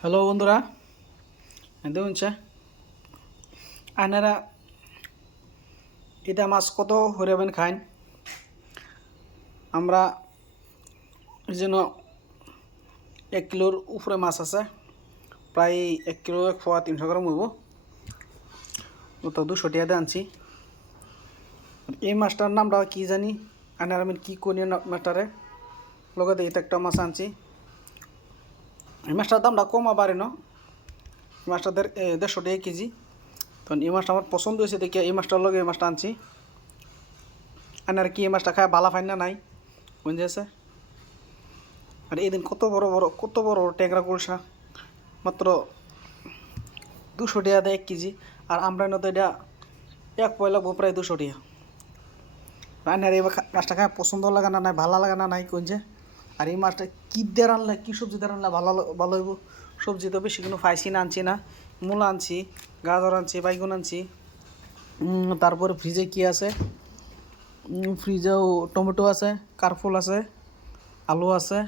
Hello বন্ধুরা, দেখুন আনারা এটা মাছ কত হরিয়াবেন খাইন আমরা এই জন্য 1 কিলোর উপরে মাছ আছে, প্রায় 1 কিলো 1 পোয়া 300 গ্রাম হইব। তো 200 টাকা দিয়ে আনছি। এই মাছটার নামটা কি জানি, আনার আমি কি করি মাছটারে লগে এটা একটা মাছ আনছি। এই মাছটার দামটা কমা পারে না, এই মাছটা 150 টাকা কেজি। তো এই মাছটা আমার পছন্দ হয়েছে দেখে এই মাছটার লগে এই মাছটা আনছি। আনার কি এই মাছটা খায় ভালো ফাইন না নাই বুঝেছে। আর এই দিন কত বড় বড় ট্যাংরা কলসা মাত্র 200 টাকা দেয় 1 কেজি। আর আমরা তো এটা 1 পোয়া লাগবো প্রায় 200 টাকা। রান্নার এই মাছটা খায় পছন্দ লাগে না নাই ভালো লাগে না নাই কোনছে। আর এই মাছটা কী দিয়ে রান্না কী সবজি দিয়ে রান্না ভালো হইব। সবজি তো বেশি কোনো ফাইসি না আনছি না, মূলা আনছি, গাজর আনছি, বাইগুন আনছি। তারপরে ফ্রিজে কি আছে, ফ্রিজেও টমেটো আছে, কারফুল আছে, আলু আছে।